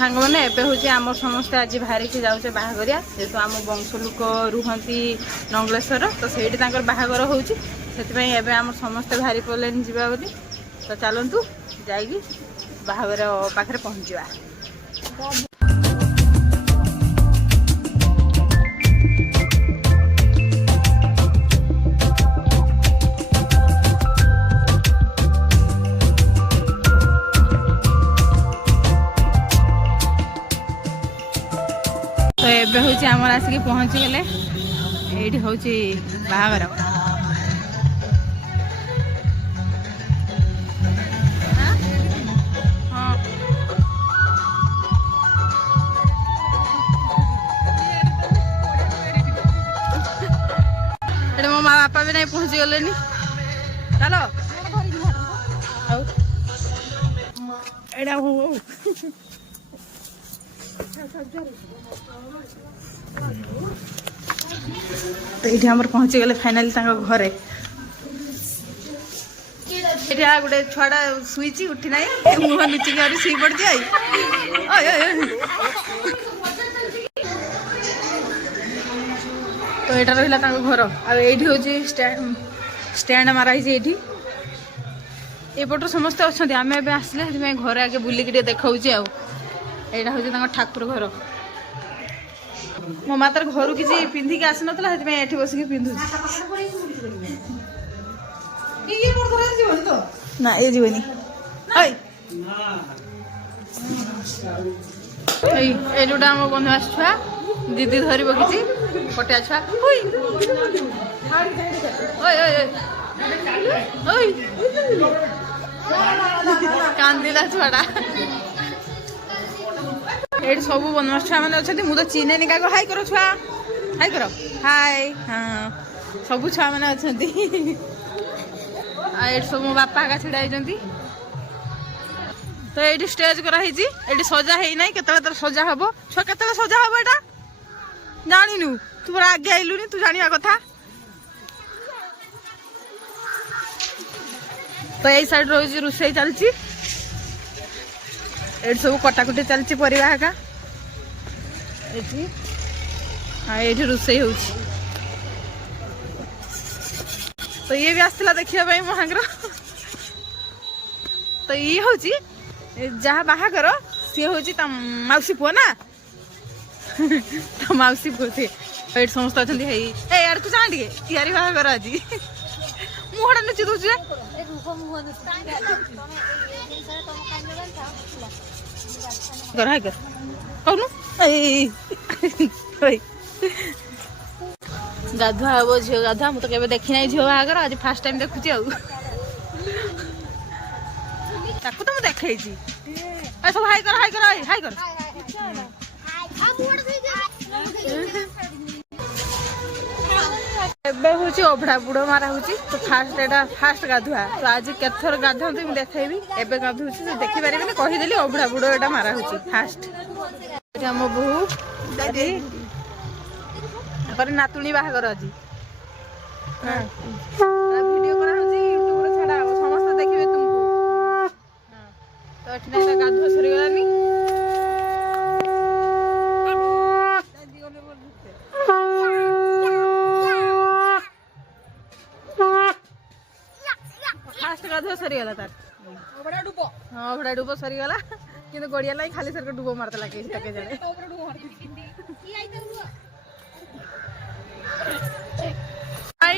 सांग मैंने एवं हूँ आम समस्ते आज बाहर की जाऊे बाहाघरिया जेहेतु आम वंश लोक रुहती नंगलेश्वर तो से बाहागर हो आम समस्ते बाहरी पड़े जावा बोली तो चलतु जा बाहागर पाखे पहुँचा। तो एबे हूँ आमर आसिक पहुँची गले ये हूँ बाहागर मो माँ बापा भी नहीं पहुँची गले चलो एड़ा हूँ तो ये आम पहुँची गले फाइनाली घरे ये गोटे छुआटा शुई उठी ना मुह लुचिक शुई पड़ी तो यहाँ रहा घर आईटी हूँ स्टैंड माराई एपटर समस्ते अच्छा आम ए आसले घर आगे बुलिक देखा यहाँ हूँ ठाकुर घर मो माँ तार घर किसी पिंधिक आसी नाला ये बसिक पिंधु ना ये जीवनी ये जोटा आम बंधुआस छुआ दीदी धरी बगिची पटिया छुआ कांदिला छुआटा ये सब बनवास छुआ मैंने अच्छा मुझे चिन्हे निका हाई करो छुआ हाई करो हाय हाँ सब छुआ मैंने अच्छा ये सब मो बापा आगा छिड़ा तो ये स्टेज कराई ये सजा है ना के सजा हम छुआ के सजा हम एटा जानु तू पूरा आगे आइलुनी तू जाना कथा तो यही साइड रोज रोषे चलती ये सब कटाकुटी चलती परिवा का ये रोषे हो तो ये भी आसला देखा महांगर तो ये हूँ जहाँ बाहागर सी हूँ मौसी पुआ ना तो मौसी पुआ सी ये समस्त अच्छा यार तू जान टे यार बाहागर आज मुहटा नुची दूसरे कहनु गाधुआ हम झील गाधुआ मुझे केवे देखी ना झील बाहागर आज फास्ट टाइम देखुची ताकू तो मुझे देखी सब हाई कर हाई कर हाई कर एबे हूँ अभड़ा बुड़ मारा हूँ तो फास्ट गाधुआ तो आज केथर गाधु मुझे देखी एवं गाधु देखिपारे कहीदेली अभड़ा बुड़ एटा मारा हूँ फास्ट आम बोहू नातुणी बाहागर आज वीडियो करा यूट्यूब छाड़ा समस्त देखिए तुमको तो ये गाधुआ सरीगलानी फास्ट गाधुआ सरीगला तार अभड़ा डुब सरीगला कि गड़िया लगे खाली सर डुब मारता लगे जड़े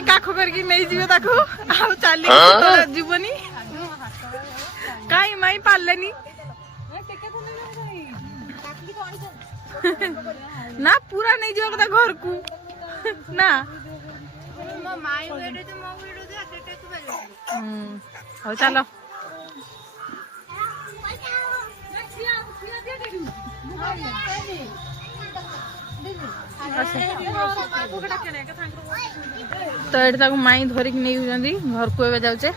काख करके नहीं जीवे ताको आउ चली जीवनी कहीं माई पार्लेनी ना पूरा नहीं जीव कथा घर को ना हो चलो तो ये माई धरिक नहीं घर को ए जाऊे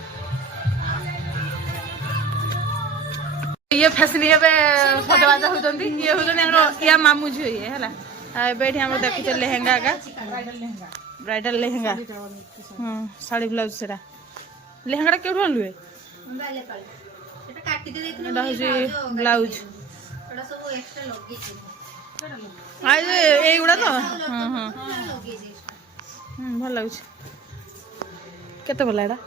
ये फैसनी सजबाजा होती ये हूँ या मामू झी ये है ये देखुचे लेहेंगा का ब्राइडल लेहेंगा हाँ शाड़ी ब्लाउज से लेहेंगा क्यों लुए ब्लाउज এইগুଡ଼ା ତ ଭଲ ଲାଗୁଛି। କେତେ ଭଲ ଏଇଟା?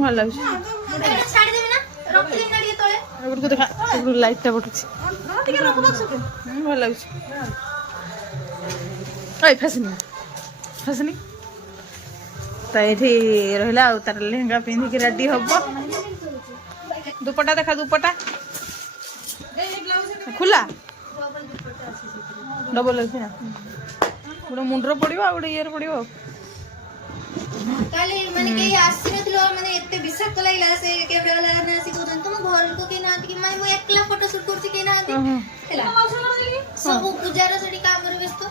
ଭଲ ଲାଗୁଛି। ଦେଖା ଲାଇଟ୍ଟା ପଠୁଛି। ଭଲ ଲାଗୁଛି। ଫାସିନି ତ ଏଠି ରହିଲା ଆଉ ତାର ଲେହେଙ୍ଗା ପିନ୍ଧିକି ରେଡି ହବ। ଦୁପଟା ଦେଖା ଦୁପଟା ଖୋଲା ଡବଲ ଅଛି ନା ଗୋଟେ ମୁଣ୍ଡରେ ପଡିବ ଆଉ ଗୋଟେ ଇଏରେ ପଡିବ। କାଲି ମାନେ କେହି ଆସିନଥିଲ ମାନେ ଏତେ ବିଷାକ୍ତ ଲାଗିଲା ସେ କେବଳ ଆସି କହୁଛନ୍ତି ତମ ଘରକୁ କେହି ନାହାନ୍ତି କି ମାନେ ମୁଁ ଏକଲା ଫଟୋ ସୁଟ କରୁଛି କେହି ନାହାନ୍ତି ହେଲା ସବୁ ପୂଜାର ସେଠି କାମରେ ବ୍ୟସ୍ତ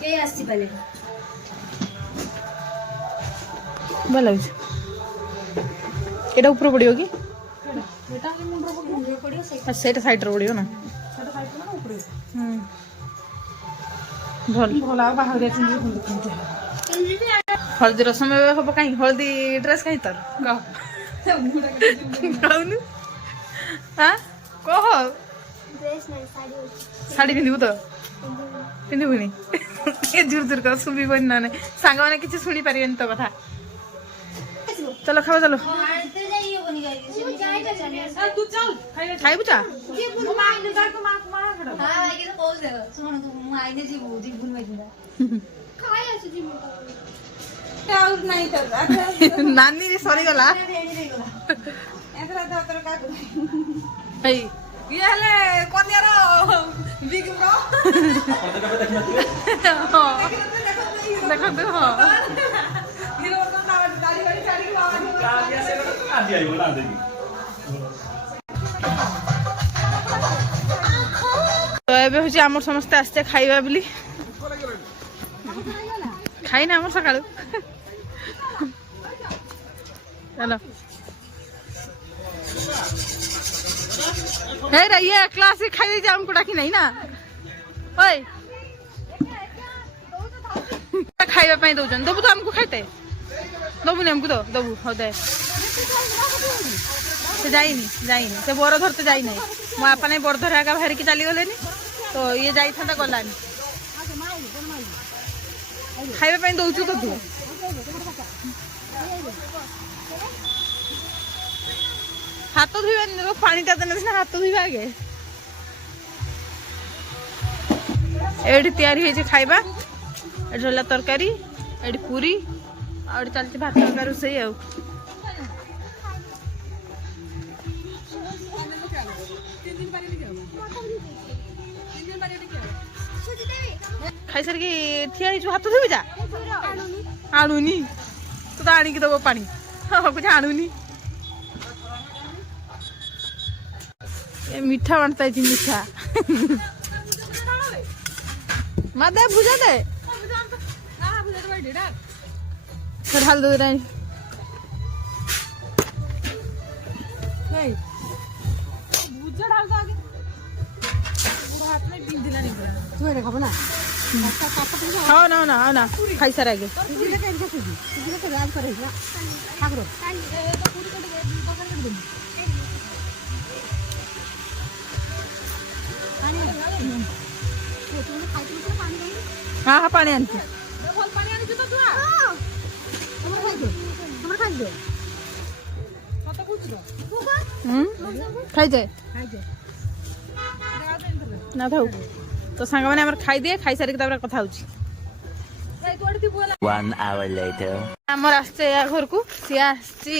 କେହି ଆସିପାରିଲେନି। ଭଲ ଲାଗୁଛି। ଏଇଟା ଉପରେ ପଡିବ କି? ସେଇଟା ସାଇଡରେ ପଡିବ ନା? ଭଲ ଆଉ ବାହାଘରିଆ ହଳଦୀ ରସମ ହବ କାହିଁ? ହଳଦୀ ଡ୍ରେସ୍ କାହିଁ ତୋର କହୁନୁ? କହ ଶାଢୀ ପିନ୍ଧିବୁ ତ? ପିନ୍ଧିବୁନି? ଜୋର ଜୋର କର ଶୁଭିବନି ନା ନାଇଁ ସାଙ୍ଗମାନେ କିଛି ଶୁଣି ପାରିବେନି ତୋ କଥା। चलो खाओ चलो खाइबु चा नानी सरी गला ये हेले कन्यार बिग ब्रो देखंतु हां तो ये हूँ आम समस्ते आसचे खाइबा बोली खाइना आम सका चलो ये क्लास खाई दे आमको डाकी नहीं ना ओए खाइबा दौन दबु तो आमको खाइते दबुनि आमको तो दबु हाँ दे से जाइनी से बर धरते जाई ना मो आपा नहीं बरधर आगा बाहर की चली गले तो ये जाई था गलानी खाइबा दौचु तो तू हाथ धोइबा पानी टा देने सिना हाथ धोइबा आगे एठी तैयारी हे खाइबा एठी होला तरकारी एठी पूरी और चलती भात का रोसई आ खाई सार ठिया हाथ धोबी जा आणुनी तू तो आणिकी दब पानी कुछ आणुनी मीठा बनता है मीठा मा दे भुजा दे ढाल दे रही हाँ ना ना ना खाई सार आगे हाँ हाँ पानी आनती खाई जाए ना था तो सांग मैंने खाई दिए खाई सारी कथा होची 1 hour later आमर आसचे या घर को सी आसी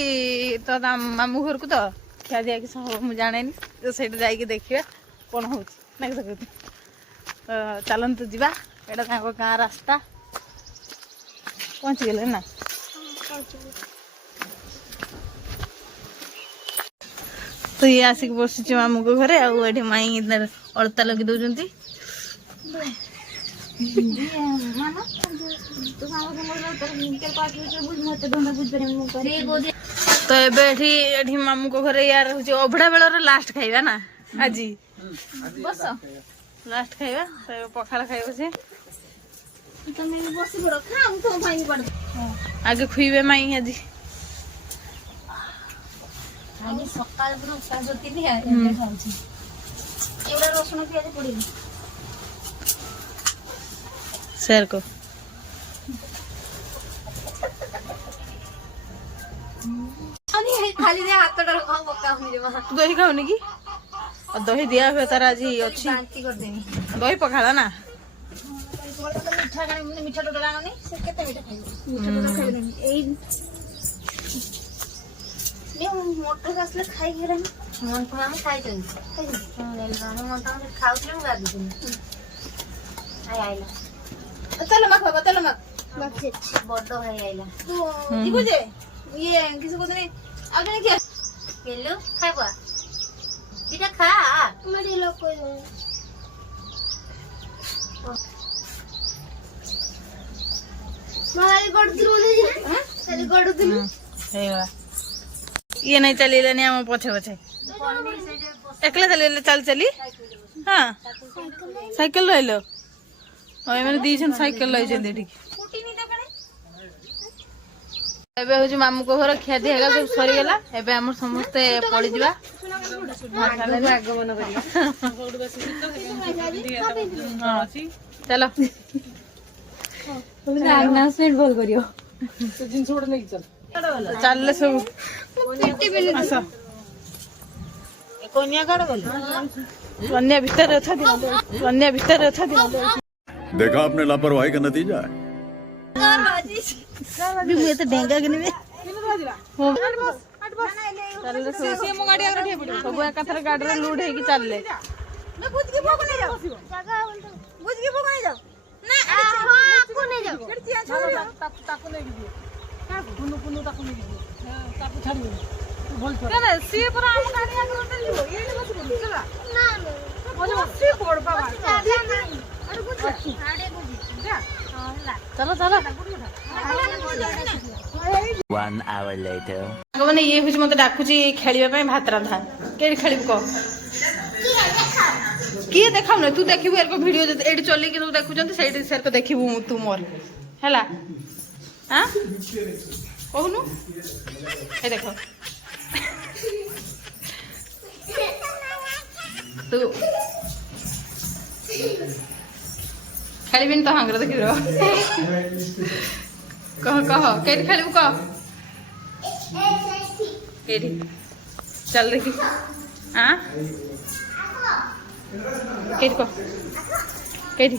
तो मामू घर को तो खिया दिया कि सब मुझे जाने तो सही जाइए देखिए कौन हो तो चलतु जीवा एटा गाँ रास्ता पहुँची गले ना तो ये आसिक बसुची मामू को घरे आठ माई अलता लगे दौरान तो एबे मामू को घरे यार अभड़ा बेलर लास्ट खाइबा ना आज बस लास्ट खाइबा तो पखाड़ खाइबा से आगे खुईबे माई आज ଆଜି ସକାଳ ପୁରା ଉପାସ ଥିଲି ଏବେ ଖାଉଛି। ଏଗୁଡ଼ା ରସୁଣ ପିଆଜ ପଡିନି। शेयर को खाली हाथटा पका दही खाऊनी कि दही दिया हुए तार आज अच्छी बांती करदेनी दही पखाला ना मिठा मिठा टोटल आनी से केते मिठा खाइबो मिठा टोटल खाइबेनी एई मोटर आसले खाई गेलानी मन को हम खाई देनी रेलगाड़ी मन तो खाउतले मु गादी देनी आइला चलो मत बाबा चलो मत बड्डो भाई आइला जीबो जे ये किसी को नहीं आगे क्या केलो खाबा इटा खा मरी लोग कोई मारी गडदुरु नहीं हां तेरी गडदुरु हेवा ये नहीं चली लेने हम पछे पछे एकला चली चल चली हां साइकिल ले लो ओए मैंने दी छन साइकिल ले जंदे ठीक स्कूटी नहीं तो कने एबे हो मामू को घर खिया दिया सब सरी गेला एबे हमर समस्त पड़ी दिबा आगमन करिया हां चलो तुम अनाउंसमेंट बोल करियो तो जिन छोड़ नहीं चल चल ले सब 50 मिनट आसा कोनिया काढ बोल कोनिया भीतर अच्छा दिन कोनिया भीतर अच्छा दिन देखा आपने लापरवाही का नतीजा है। भी मुझे तो डेंगा के नहीं हो चल से मो गाड़ी आगे ठे पड़ी सब एकथर गाड़ी रे लूड हेकी चल ले मैं बुझ के भोग नहीं जाओ जगह बुझ के भोग नहीं जाओ ना आपको नहीं जाओ केड़ छोड़ ताकू नहीं दिए का गुनु गुनु ताकू नहीं दिए ताकू छाड़ी बोल तो ना सी पर हम गाड़ी आगे उतर लियो ये नहीं मत बोल चला ना बोलो सी पड़ बाबा अरे बुझ आड़े बुझ जा चलो चलो 1 hour later. मैंने ये कुछ मत डाकुची खेलिबा पई भात रांधा केडी खेलिब को किए देखाउ न तू देखिबू एर को वीडियो जे एडी चली कि तू देखु जंत सेडी सेर को देखिबू तू मोर हैला हां कहनु ए देखो तू खेलिबिन तो हांगर देखिरो कह केडी खेलिबू कह केडी चल देखी हां केडी को केडी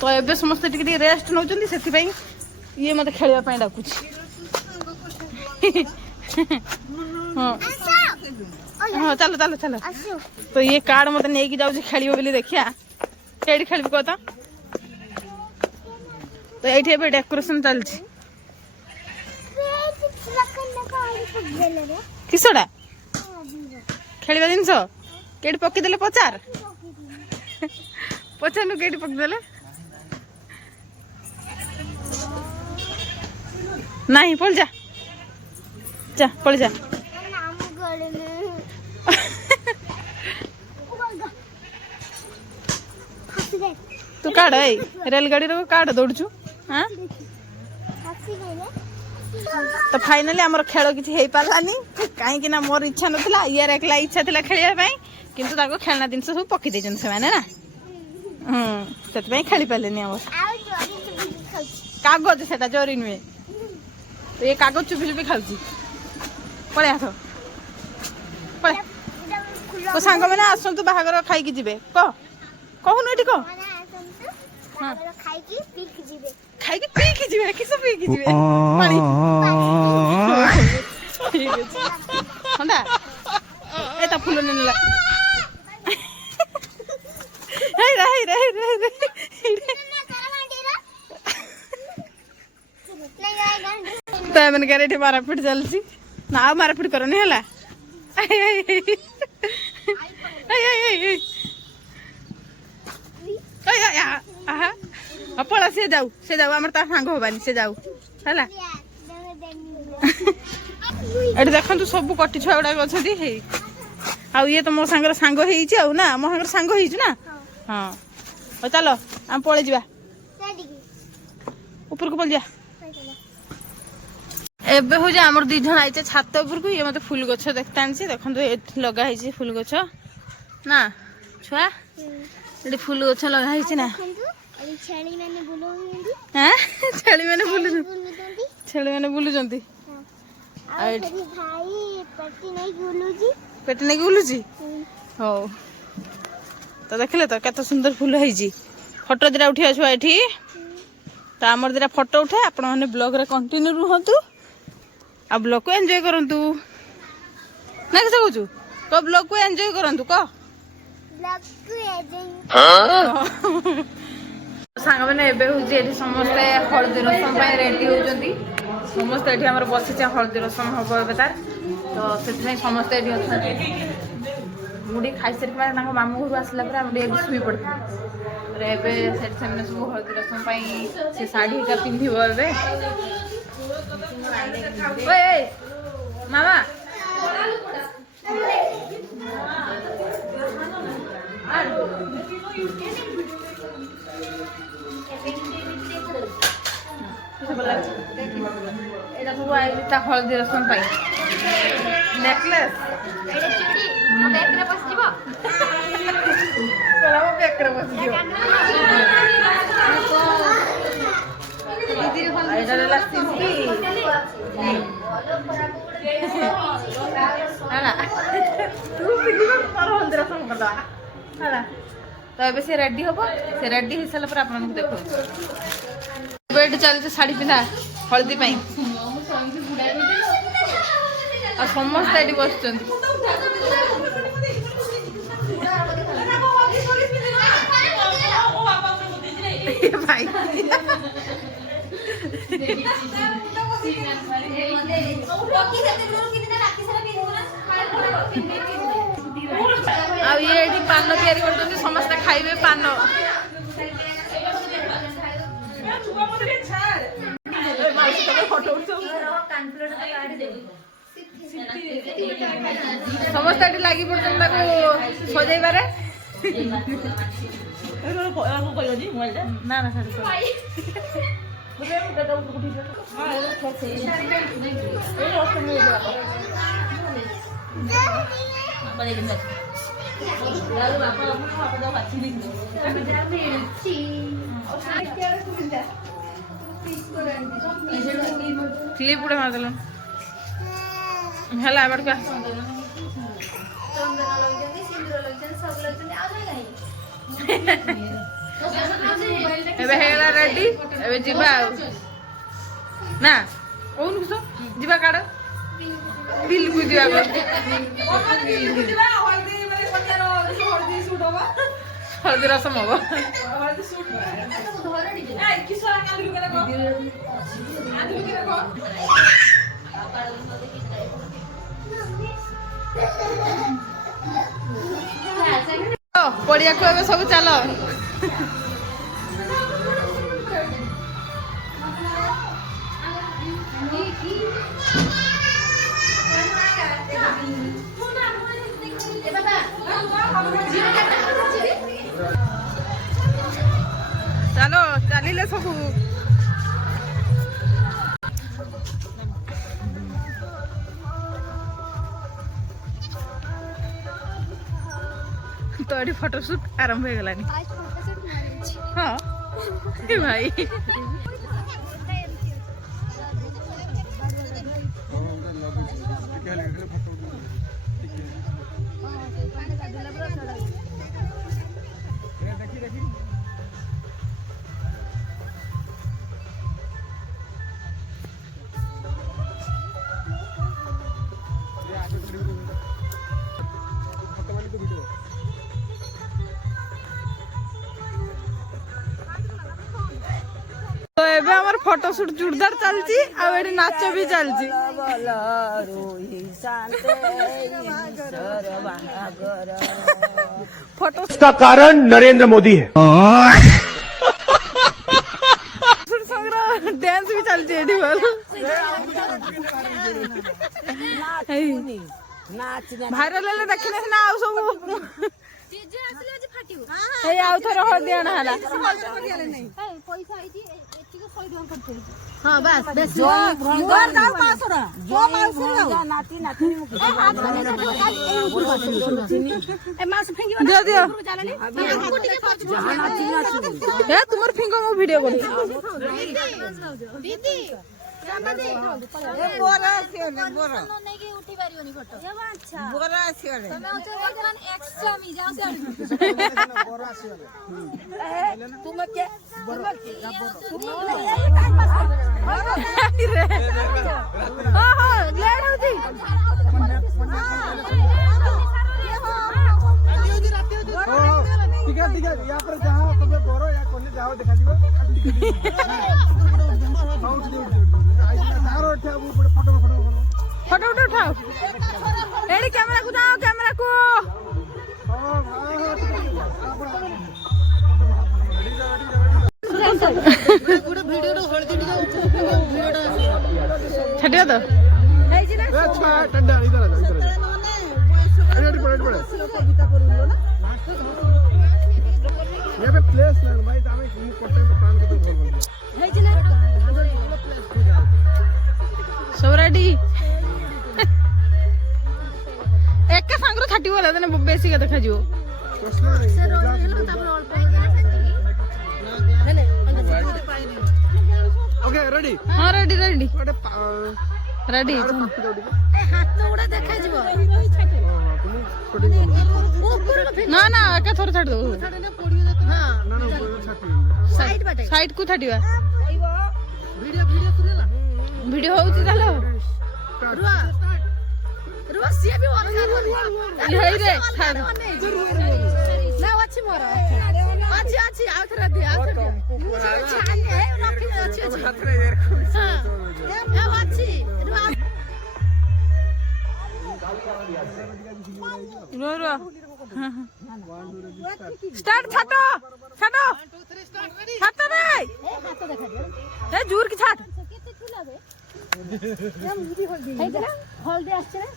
तो एबे समस्त टिके रेस्ट नौचंदी सेति पई ये मते खेलिबा पई डाकुची हां हां चलो चलो चलो तो ये कार्ड मते नै की जाउ खेलिबो बोली देखिया केडी खेलिबो को त तो एठी एबे डेकोरेशन चलची किसोडा खेलिबा जिनस केडी पक्की देले पचार पचार नु केडी पक्की देले नहीं पड़ जा जा पड़ जा तू काढ़ रेलगाड़ी रो काढ़ दौड़चु हाँ तो फाइनली आमर खेल किसी हो पारानी कहीं ना मोर इच्छा नाला यार एकला इच्छा था खेलने किंतु खेलना जिन सब पकई देन से ना से खेली पारे कागज से जरी नुहे तो ये कागज चुपी चुपी खाऊँ पलि आस पले तो सांग मैंने आसतु बाहागर खाई जी कहून ये कह खाई पीकी जीवे किस पीकी जीवे पानी ठीक है ठंडा एता फुल नेला हे रे तो मैंने कह रही मारापीट चलती ना मारापीट करो नहीं हला पड़ा से जाऊ आम सांग हबानी से जाऊ है देखु सब कटी छुआ गुड़ाक अच्छा ये तो मो सांगर सांग ना मो सांगर सांग ना हाँ चलो आम पलि जा ऊपर को पलि जा एबे हो आमर दी जन आइचे छात उपरकू ये मते फूल गछ देखते आनछि देखंतु एठी लगा हिची फूल गछ ना छुआ एठी फूल गछ लगा हिची ना छेली मैंने बुलुंदी हैं छेली माने बुलु जंती भाई पट्टी नहीं गुलूजी पेट नहीं बुलुची हो तो देखले तो केते सुंदर फूल हिची फोटो दिरा उठी छुआ एठी तो आमर दिरा फोटो उठे आपण माने ब्लॉग रे कंटिन्यू रहंतु आ ब्लॉग को एंजॉय करंतु ना कि कहू को ब्लॉग को एंजॉय करंतु को ब्लॉग को एजेंट सांग मैंने एबे हो जे समस्त हळदी रसम पाई रेडी होउचंती समस्त एठी हमर बसिचे हळदी रसम हबो एबे तार तो सेथि समस्त एठी अछन मुडी खाइ सरी माने तांको मामू घर आसला पर हम एबे सुई पड़ती रे एबे सेठ से मैंने सब हळदी रसम पाई से साड़ी का पिंधिबो एबे ओए मामा এটা सब आइता हळदी रसम पाई नेकलेस एटा चूड़ी मो बैग रे बस जीवो कोला बेकर बसियो এটা লা সিম্পি হলা तू पिदिबो पर हळदी रसम करदा हला तो एबे से रेडी होबो से रेडी हिसाला पर आपन देखो बेड चलते साड़ी पिंधा हल्दी पाई और समस्त एटी बसचंती भाई आ ये एटी पान तयारी करछंती समस्त खाइबे पान समस्त एटी लागी पड़छन ताको सजाई बारे ना ना क्लिप उड़े मार देलन हला एबार का चंदन लगजंती सिंदूर लगजंती सब लगजंती आ जाई एबे हेला रेडी एबे जिबा ना ओन कुसो जिबा काड बिल कु दिया को हल्दी रसम होबो हल्दी सूट ए किसो कांदलु केला को आदलु केला को पड़िया को एबे सब चलो चलो चलिले सब तो एटी फोटोशूट आरंभ हो गलानी आज फोटोशूट मारिछि हाँ ए भाई तो एबे हमर फोटोशूट जोरदार चलची आ एडी नाच भी चलची फोटो इसका कारण नरेंद्र मोदी है। संग्रह डांस भी चलची एडी बोल भाइरल ले देखने ना आ सब जे आसले आज फाटियो ए आउ थरो हदियाना हला पैसा आइती एतिको हाँ बस बस दियो दियो हे तुमर फिंगो मो वीडियो करी दीदी बोरा आसिगले बोरा ନେଇକି ଉଠି ପାରିବନି ଫଟୋ बोरा आसिगले ତମେ ହଉଛ ବର୍ତ୍ତମାନ ଏକ୍ସଟ୍ରାମି ଯାଅ ସିଆଡେ ठीक है यहाँ पर जहाँ तुम्हें बोरो या कोने जाओ देखा जीव फोटो उठो उठाओ एडी कैमरा को जाओ कैमरा को छटिया तो प्लेस भाई सब रेडी एक सांग छाटी वाला देने बेसी का देखा जीव ओके रेडी हाँ रेडी रेडी रेडी ହାତ ଗୁଡା ଦେଖାଯିବ ना ना एका थोड़ा छाड़ दो ସାଇଡ୍ ବାଟେ साइड को छाटिवा वीडियो होउची तालो ରୁହ ସିଏ ବି यही रे छाड़ ନା ଅଛି ମୋର ଅଛି ଅଛି ଆଉ ଥରେ ଦିଅ ଆଉ ଥରେ ରଖି ଅଛି ଅଛି ହଁ ଅଛି रो रो स्टार्ट छाटो छाटो छाटो रे ए जूर की छाट ହଳଦୀ ଆସିছে ନା